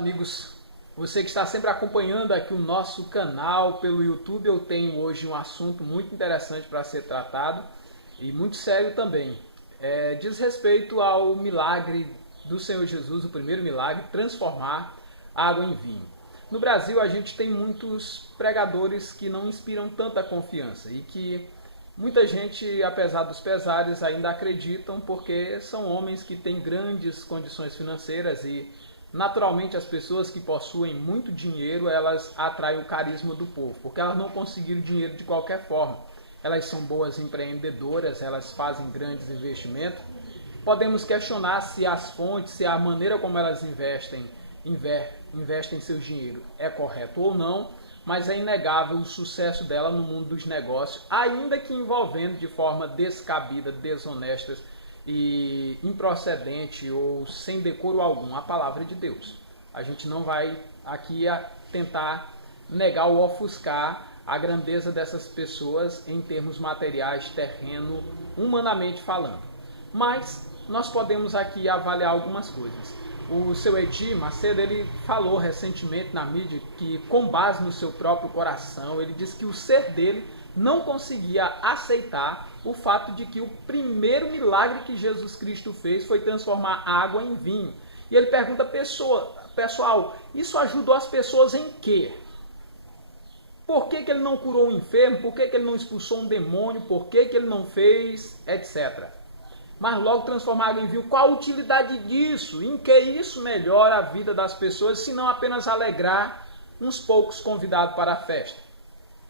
Amigos, você que está sempre acompanhando aqui o nosso canal pelo YouTube, eu tenho hoje um assunto muito interessante para ser tratado e muito sério também. Diz respeito ao milagre do Senhor Jesus, o primeiro milagre, transformar água em vinho. No Brasil a gente tem muitos pregadores que não inspiram tanta confiança e que muita gente, apesar dos pesares, ainda acreditam porque são homens que têm grandes condições financeiras e naturalmente as pessoas que possuem muito dinheiro, elas atraem o carisma do povo, porque elas não conseguiram dinheiro de qualquer forma. Elas são boas empreendedoras, elas fazem grandes investimentos. Podemos questionar se as fontes, se a maneira como elas investem seu dinheiro é correto ou não, mas é inegável o sucesso dela no mundo dos negócios, ainda que envolvendo de forma descabida, desonesta e improcedente ou sem decoro algum a palavra de Deus. A gente não vai aqui tentar negar ou ofuscar a grandeza dessas pessoas em termos materiais, terreno, humanamente falando. Mas nós podemos aqui avaliar algumas coisas. O seu Edir Macedo, ele falou recentemente na mídia que, com base no seu próprio coração, ele disse que o ser dele não conseguia aceitar o fato de que o primeiro milagre que Jesus Cristo fez foi transformar água em vinho. E ele pergunta, pessoal, isso ajudou as pessoas em quê? Por que ele não curou um enfermo? Por que ele não expulsou um demônio? Por que ele não fez, etc. Mas logo transformar água em vinho, qual a utilidade disso? Em que isso melhora a vida das pessoas, se não apenas alegrar uns poucos convidados para a festa?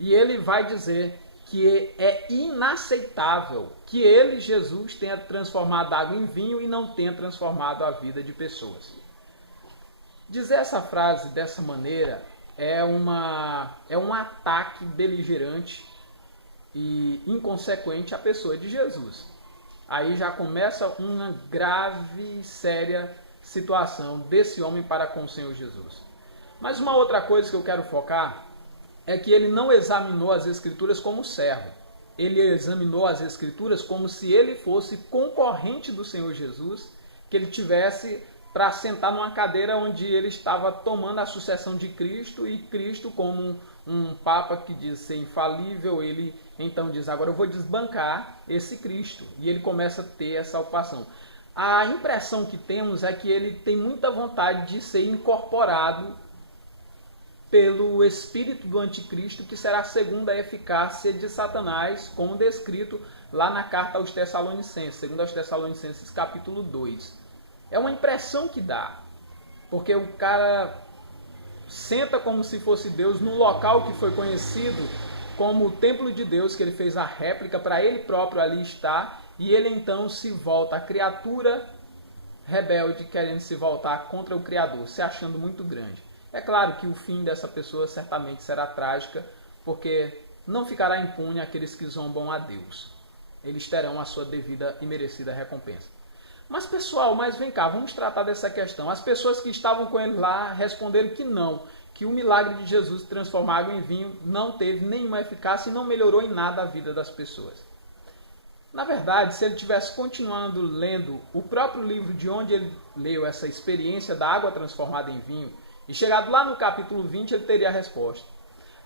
E ele vai dizer que é inaceitável que ele, Jesus, tenha transformado água em vinho e não tenha transformado a vida de pessoas. Dizer essa frase dessa maneira é um ataque beligerante e inconsequente à pessoa de Jesus. Aí já começa uma grave e séria situação desse homem para com o Senhor Jesus. Mas uma outra coisa que eu quero focar é que ele não examinou as Escrituras como servo. Ele examinou as Escrituras como se ele fosse concorrente do Senhor Jesus, que ele tivesse para sentar numa cadeira onde ele estava tomando a sucessão de Cristo, e Cristo, como um papa que diz ser infalível, ele então diz, agora eu vou desbancar esse Cristo. E ele começa a ter essa ocupação. A impressão que temos é que ele tem muita vontade de ser incorporado pelo espírito do anticristo, que será segundo a eficácia de Satanás, como descrito lá na carta aos Tessalonicenses, segundo aos Tessalonicenses capítulo 2. É uma impressão que dá, porque o cara senta como se fosse Deus no local que foi conhecido como o templo de Deus, que ele fez a réplica para ele próprio ali estar, e ele então se volta, a criatura rebelde, querendo se voltar contra o Criador, se achando muito grande. É claro que o fim dessa pessoa certamente será trágica, porque não ficará impune aqueles que zombam a Deus. Eles terão a sua devida e merecida recompensa. Mas pessoal, vem cá, vamos tratar dessa questão. As pessoas que estavam com ele lá responderam que não, que o milagre de Jesus transformar água em vinho não teve nenhuma eficácia e não melhorou em nada a vida das pessoas. Na verdade, se ele tivesse continuando lendo o próprio livro de onde ele leu essa experiência da água transformada em vinho, e chegado lá no capítulo 20, ele teria a resposta.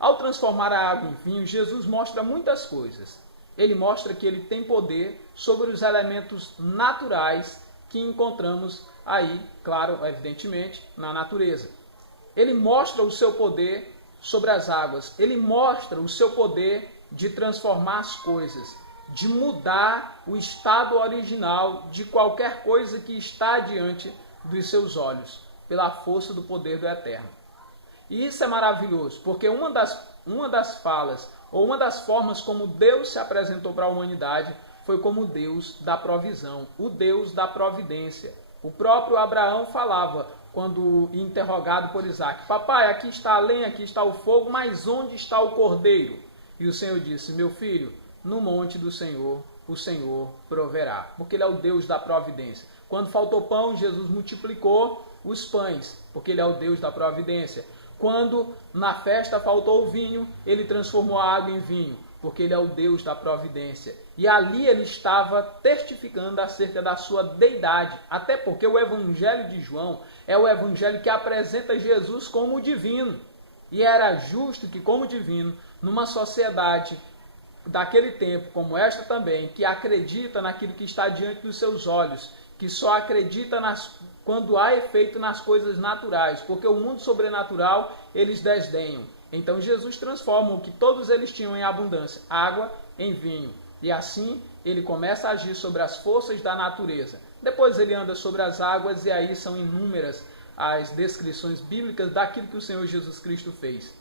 Ao transformar a água em vinho, Jesus mostra muitas coisas. Ele mostra que ele tem poder sobre os elementos naturais que encontramos aí, claro, evidentemente, na natureza. Ele mostra o seu poder sobre as águas. Ele mostra o seu poder de transformar as coisas, de mudar o estado original de qualquer coisa que está diante dos seus olhos, pela força do poder do Eterno. E isso é maravilhoso, porque uma das falas, ou uma das formas como Deus se apresentou para a humanidade, foi como o Deus da provisão, o Deus da providência. O próprio Abraão falava, quando interrogado por Isaac, papai, aqui está a lenha, aqui está o fogo, mas onde está o cordeiro? E o Senhor disse, meu filho, no monte do Senhor, o Senhor proverá, porque ele é o Deus da providência. Quando faltou pão, Jesus multiplicou os pães, porque ele é o Deus da providência. Quando na festa faltou o vinho, ele transformou a água em vinho. porque ele é o Deus da providência. E ali ele estava testificando acerca da sua deidade, até porque o Evangelho de João é o Evangelho que apresenta Jesus como divino. E era justo que, como divino, numa sociedade daquele tempo, como esta também, que acredita naquilo que está diante dos seus olhos, que só acredita quando há efeito nas coisas naturais, porque o mundo sobrenatural eles desdenham. Então Jesus transforma o que todos eles tinham em abundância, água, em vinho. E assim ele começa a agir sobre as forças da natureza. Depois ele anda sobre as águas e aí são inúmeras as descrições bíblicas daquilo que o Senhor Jesus Cristo fez.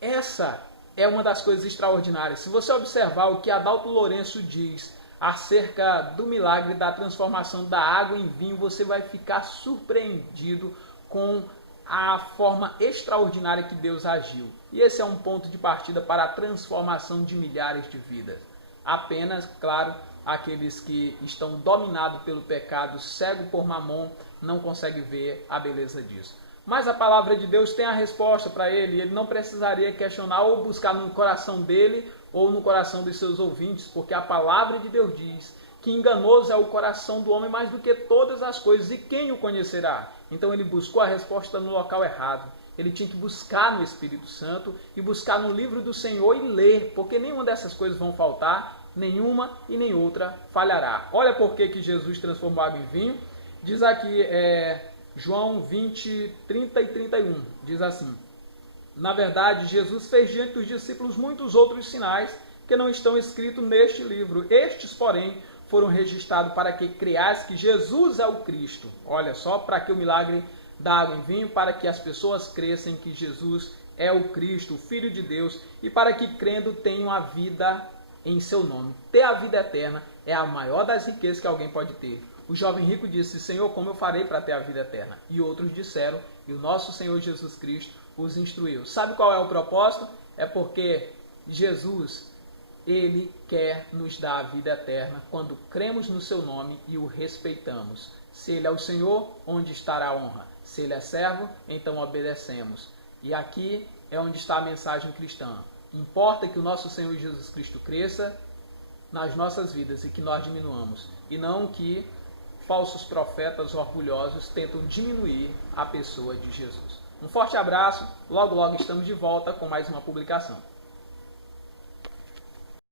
Essa é uma das coisas extraordinárias. Se você observar o que Adalto Lourenço diz acerca do milagre da transformação da água em vinho, você vai ficar surpreendido com a forma extraordinária que Deus agiu. E esse é um ponto de partida para a transformação de milhares de vidas. Apenas, claro, aqueles que estão dominados pelo pecado, cego por mamon, não conseguem ver a beleza disso. Mas a palavra de Deus tem a resposta para ele, e ele não precisaria questionar ou buscar no coração dele ou no coração dos seus ouvintes, porque a palavra de Deus diz que enganoso é o coração do homem mais do que todas as coisas, e quem o conhecerá? Então ele buscou a resposta no local errado. Ele tinha que buscar no Espírito Santo e buscar no livro do Senhor e ler, porque nenhuma dessas coisas vão faltar, nenhuma e nem outra falhará. Olha por que Jesus transformou água em vinho. Diz aqui João 20, 30 e 31, diz assim: na verdade, Jesus fez diante dos discípulos muitos outros sinais que não estão escritos neste livro. Estes, porém, foram registrados para que creias que Jesus é o Cristo. Olha só, para que o milagre da água em vinho, para que as pessoas cresçam que Jesus é o Cristo, o Filho de Deus, e para que crendo tenham a vida em seu nome. Ter a vida eterna é a maior das riquezas que alguém pode ter. O jovem rico disse: Senhor, como eu farei para ter a vida eterna? E outros disseram, e o nosso Senhor Jesus Cristo os instruiu. Sabe qual é o propósito? É porque Jesus, ele quer nos dar a vida eterna quando cremos no seu nome e o respeitamos. Se ele é o Senhor, onde estará a honra? Se ele é servo, então obedecemos. E aqui é onde está a mensagem cristã. Importa que o nosso Senhor Jesus Cristo cresça nas nossas vidas e que nós diminuamos. E não que falsos profetas orgulhosos tentam diminuir a pessoa de Jesus. Um forte abraço, logo logo estamos de volta com mais uma publicação.